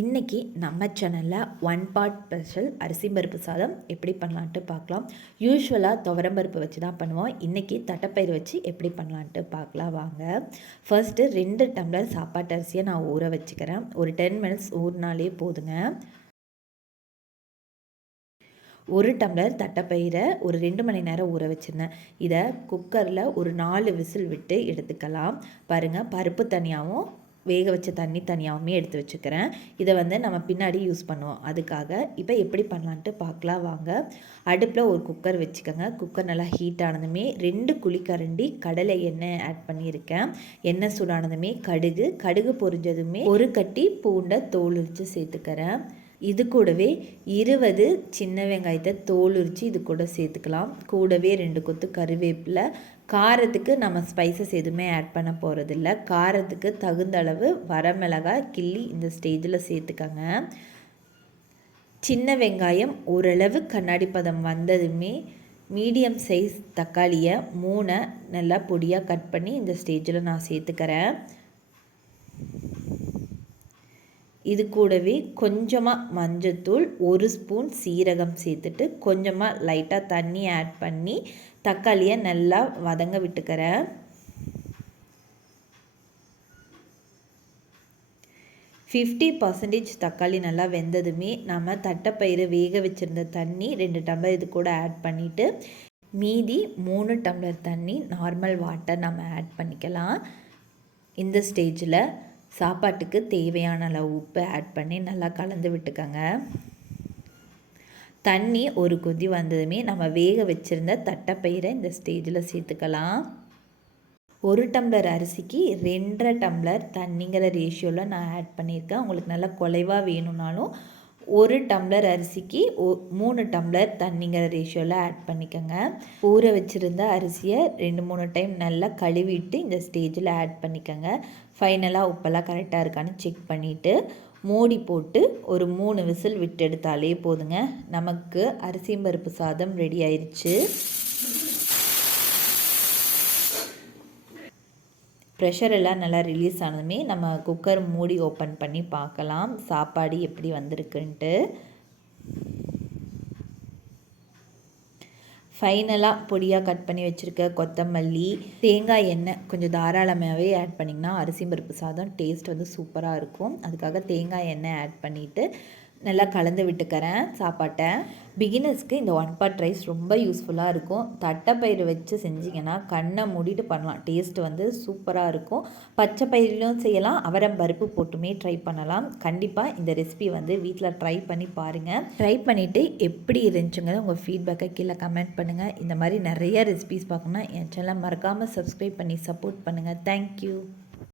இன்றைக்கி நம்ம சேனலில் ஒன் பார்ட் ஸ்பெஷல் அரிசி பருப்பு சாதம் எப்படி பண்ணலான்ட்டு பார்க்கலாம். யூஸ்வலாக துவரம்பருப்பு வச்சு தான் பண்ணுவோம். இன்றைக்கி தட்டைப்பயிறு வச்சு எப்படி பண்ணலான்ட்டு பார்க்கலாம் வாங்க. ஃபர்ஸ்ட்டு 2 டம்ளர் சாப்பாட்டு அரிசியை நான் ஊற வச்சுக்கிறேன். ஒரு 10 மினிட்ஸ் ஊறினாலே போதுங்க. 1 டம்ளர் தட்டைப்பயிரை ஒரு 2 மணி நேரம் ஊற வச்சுருந்தேன். இதை குக்கரில் ஒரு 4 விசில் விட்டு எடுத்துக்கலாம். பாருங்கள், பருப்பு தனியாகவும் வேக வச்ச தண்ணி தனியாகவுமே எடுத்து வச்சுக்கிறேன். இதை நம்ம பின்னாடி யூஸ் பண்ணுவோம். அதுக்காக இப்போ எப்படி பண்ணலான்ட்டு பார்க்கலாம் வாங்க. அடுப்பில் ஒரு குக்கர் வச்சுக்கோங்க. குக்கர் நல்லா ஹீட் ஆனதுமே 2 குழிக்கரண்டி கடலை எண்ணெய் ஆட் பண்ணியிருக்கேன். எண்ணெய் சூடானதுமே கடுகு பொரிஞ்சதுமே ஒரு கட்டி பூண்டை தோல் உரித்து சேர்த்துக்கிறேன். இது கூடவே 20 சின்ன வெங்காயத்தை தோல் உரித்து இது கூட சேர்த்துக்கலாம். கூடவே 2 கொத்து கருவேப்பிலை. காரத்துக்கு நம்ம ஸ்பைசஸ் எதுவுமே ஆட் பண்ண போகிறதில்ல. காரத்துக்கு தகுந்த அளவு வரமிளகாய் கிள்ளி இந்த ஸ்டேஜில் சேர்த்துக்கங்க. சின்ன வெங்காயம் ஓரளவு கண்ணாடி பதம் வந்ததுமே மீடியம் சைஸ் தக்காளியை 3 நல்லா பொடியாக கட் பண்ணி இந்த ஸ்டேஜில் நான் சேர்த்துக்கிறேன். இது கூடவே கொஞ்சமாக மஞ்சத்தூள், 1 ஸ்பூன் சீரகம் சேர்த்துட்டு கொஞ்சமாக லைட்டாக தண்ணி ஆட் பண்ணி தக்காளியை நல்லா வதங்க விட்டுக்கிறேன். 50% தக்காளி நல்லா வெந்ததுமே நம்ம தட்டைப்பயிறு வேக வச்சுருந்த தண்ணி 2 டம்ளர் இது கூட ஆட் பண்ணிவிட்டு மீதி 3 டம்ளர் தண்ணி நார்மல் வாட்டர் நம்ம ஆட் பண்ணிக்கலாம். இந்த ஸ்டேஜில் சாப்பாட்டுக்கு தேவையான அளவு உப்பு ஆட் பண்ணி நல்லா கலந்து விட்டுக்கோங்க. தண்ணி ஒரு கொதி வந்ததுமே நம்ம வேக வச்சுருந்த தட்டைப்பயிரை இந்த ஸ்டேஜில் சேர்த்துக்கலாம். 1 டம்ளர் அரிசிக்கு 2.5 டம்ளர் தண்ணிங்கிற ரேஷியோவில் நான் ஆட் பண்ணியிருக்கேன். உங்களுக்கு நல்லா குலைவாக வேணும்னாலும் 1 டம்ளர் அரிசிக்கு 3 டம்ளர் தண்ணிங்கிற ரேஷியோவில் ஆட் பண்ணிக்கோங்க. ஊற வச்சுருந்த அரிசியை 2-3 டைம் நல்லா கழுவிட்டு இந்த ஸ்டேஜில் ஆட் பண்ணிக்கோங்க. ஃபைனலாக உப்பெல்லாம் கரெக்டாக இருக்கான்னு செக் பண்ணிவிட்டு மூடி போட்டு ஒரு 3 விசில் விட்டு எடுத்தாலே போதுங்க. நமக்கு அரிசி பருப்பு சாதம் ரெடி ஆயிடுச்சு. ப்ரெஷர் எல்லாம் நல்லா ரிலீஸ் ஆனதுமே நம்ம குக்கர் மூடி ஓப்பன் பண்ணி பார்க்கலாம் சாப்பாடு எப்படி வந்திருக்குன்ட்டு. ஃபைனலாக பொடியாக கட் பண்ணி வச்சுருக்க கொத்தமல்லி, தேங்காய் எண்ணெய் கொஞ்சம் தாராளமாகவே ஆட் பண்ணிங்கன்னா அரிசி பருப்பு சாதம் டேஸ்ட் சூப்பராக இருக்கும். அதுக்காக தேங்காய் எண்ணெய் ஆட் பண்ணிவிட்டு நல்லா கலந்து விட்டுக்கிறேன் சாப்பாட்டை. பிகினர்ஸ்க்கு இந்த ஒன் பார்ட் ரைஸ் ரொம்ப யூஸ்ஃபுல்லாக இருக்கும். தட்டைப்பயிறு வச்சு செஞ்சிங்கன்னா கண்ணை மூடிட்டு பண்ணலாம். டேஸ்ட் சூப்பராக இருக்கும். பச்சை பயிரிலும் செய்யலாம், அவரம் பருப்பு போட்டுமே ட்ரை பண்ணலாம். கண்டிப்பாக இந்த ரெசிபி வீட்டில் ட்ரை பண்ணி பாருங்கள். ட்ரை பண்ணிவிட்டு எப்படி இருந்துச்சுங்க உங்கள் ஃபீட்பேக்கை கீழே கமெண்ட் பண்ணுங்கள். இந்த மாதிரி நிறைய ரெசிபிஸ் பார்க்கணுன்னா என் சேனலை மறக்காமல் சப்ஸ்கிரைப் பண்ணி சப்போர்ட் பண்ணுங்கள். தேங்க்யூ.